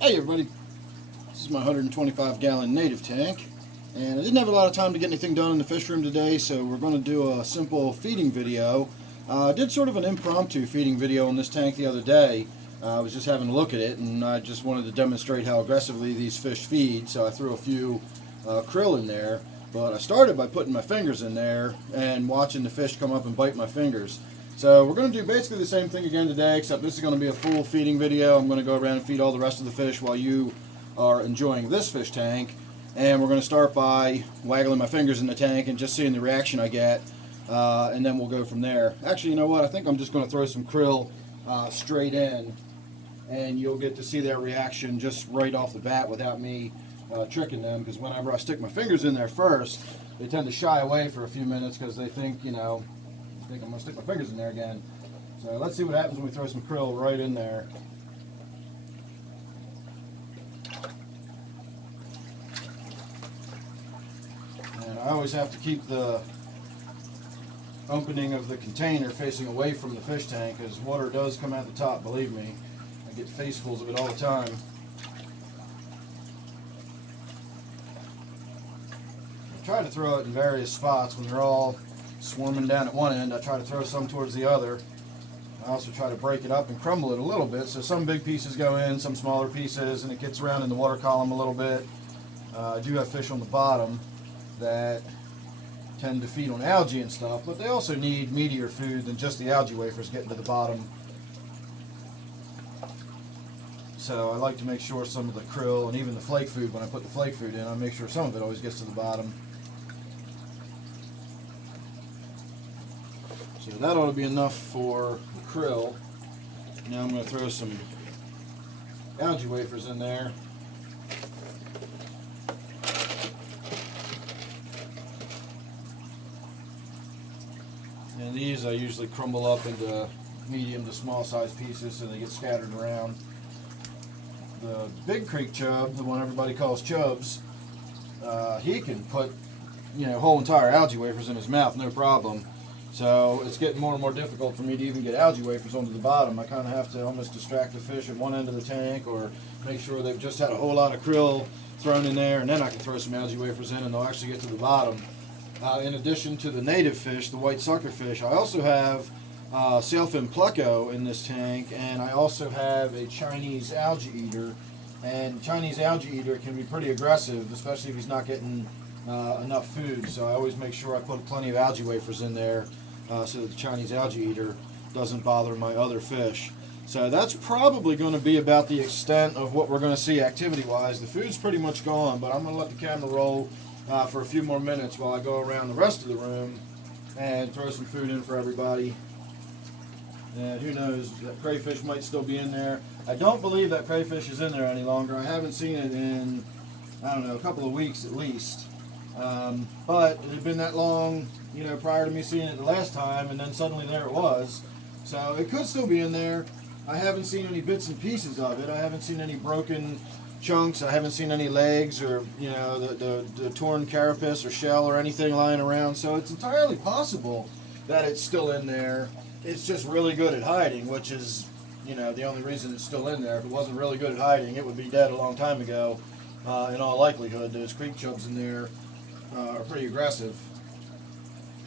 Hey everybody, this is my 125 gallon native tank, and I didn't have a lot of time to get anything done in the fish room today, so we're going to do a simple feeding video. I did sort of an impromptu feeding video on this tank the other day. I was just having a look at it, and I just wanted to demonstrate how aggressively these fish feed, so I threw a few krill in there. But I started by putting my fingers in there and watching the fish come up and bite my fingers. So we're going to do basically the same thing again today, except this is going to be a full feeding video. I'm going to go around and feed all the rest of the fish while you are enjoying this fish tank. And we're going to start by waggling my fingers in the tank and just seeing the reaction I get. And then we'll go from there. Actually, you know what? I think I'm just going to throw some krill straight in, and you'll get to see their reaction just right off the bat without me tricking them, because whenever I stick my fingers in there first, they tend to shy away for a few minutes because they think, you know, I'm going to stick my fingers in there again. So let's see what happens when we throw some krill right in there. And I always have to keep the opening of the container facing away from the fish tank, because water does come out the top, believe me. I get facefuls of it all the time. I try to throw it in various spots. When they're all swarming down at one end, I try to throw some towards the other. I also try to break it up and crumble it a little bit, so some big pieces go in, some smaller pieces, and it gets around in the water column a little bit. I do have fish on the bottom that tend to feed on algae and stuff, but they also need meatier food than just the algae wafers getting to the bottom. So I like to make sure some of the krill and even the flake food, when I put the flake food in, I make sure some of it always gets to the bottom. So that ought to be enough for the krill. Now I'm going to throw some algae wafers in there. And these I usually crumble up into medium to small size pieces so they get scattered around. The big creek chub, the one everybody calls chubs, he can put, you know, whole entire algae wafers in his mouth, no problem. So it's getting more and more difficult for me to even get algae wafers onto the bottom. I kind of have to almost distract the fish at one end of the tank, or make sure they've just had a whole lot of krill thrown in there, and then I can throw some algae wafers in and they'll actually get to the bottom. In addition to the native fish, the white suckerfish, I also have sailfin pleco in this tank, and I also have a Chinese algae eater. And Chinese algae eater can be pretty aggressive, especially if he's not getting enough food. So I always make sure I put plenty of algae wafers in there so that the Chinese algae eater doesn't bother my other fish. So that's probably going to be about the extent of what we're going to see activity-wise. The food's pretty much gone, but I'm going to let the camera roll for a few more minutes while I go around the rest of the room and throw some food in for everybody. And who knows, that crayfish might still be in there. I don't believe that crayfish is in there any longer. I haven't seen it in, I don't know, a couple of weeks at least. But it had been that long, you know, prior to me seeing it the last time, and then suddenly there it was. So it could still be in there. I haven't seen any bits and pieces of it. I haven't seen any broken chunks. I haven't seen any legs, or, you know, the torn carapace or shell or anything lying around. So it's entirely possible that it's still in there. It's just really good at hiding, which is, you know, the only reason it's still in there. If it wasn't really good at hiding, it would be dead a long time ago. In all likelihood, those creek chubs in there are pretty aggressive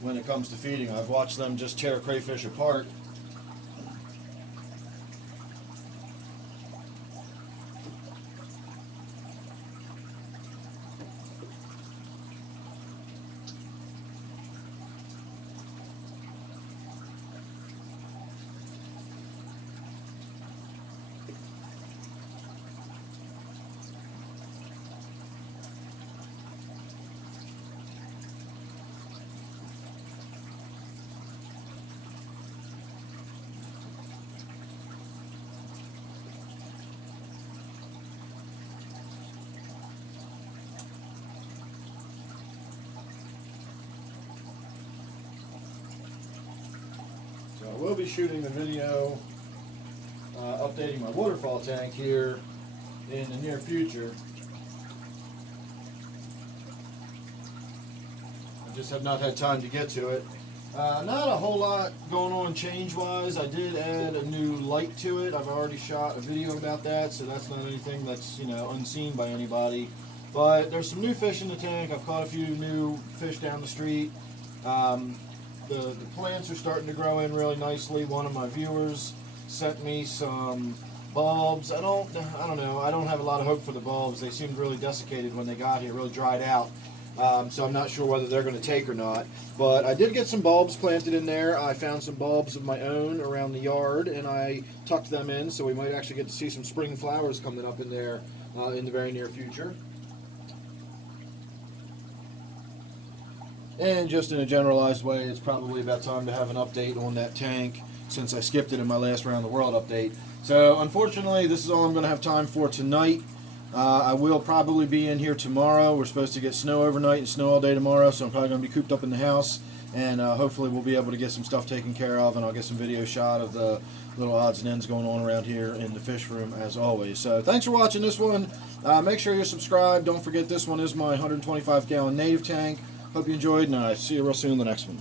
when it comes to feeding. I've watched them just tear crayfish apart. So I will be shooting the video updating my waterfall tank here in the near future. I just have not had time to get to it. Not a whole lot going on change-wise. I did add a new light to it. I've already shot a video about that, so that's not anything that's, you know, unseen by anybody. But there's some new fish in the tank. I've caught a few new fish down the street. The plants are starting to grow in really nicely. One of my viewers sent me some bulbs. I don't know. I don't have a lot of hope for the bulbs. They seemed really desiccated when they got here, really dried out. So I'm not sure whether they're going to take or not. But I did get some bulbs planted in there. I found some bulbs of my own around the yard, and I tucked them in, so we might actually get to see some spring flowers coming up in there in the very near future. And just in a generalized way, it's probably about time to have an update on that tank, since I skipped it in my last Around the World update. So unfortunately, this is all I'm going to have time for tonight. I will probably be in here tomorrow. We're supposed to get snow overnight and snow all day tomorrow, so I'm probably going to be cooped up in the house, and hopefully we'll be able to get some stuff taken care of, and I'll get some video shot of the little odds and ends going on around here in the fish room as always. So thanks for watching this one. Make sure you're subscribed. Don't forget, this one is my 125-gallon native tank. Hope you enjoyed, and I'll see you real soon in the next one.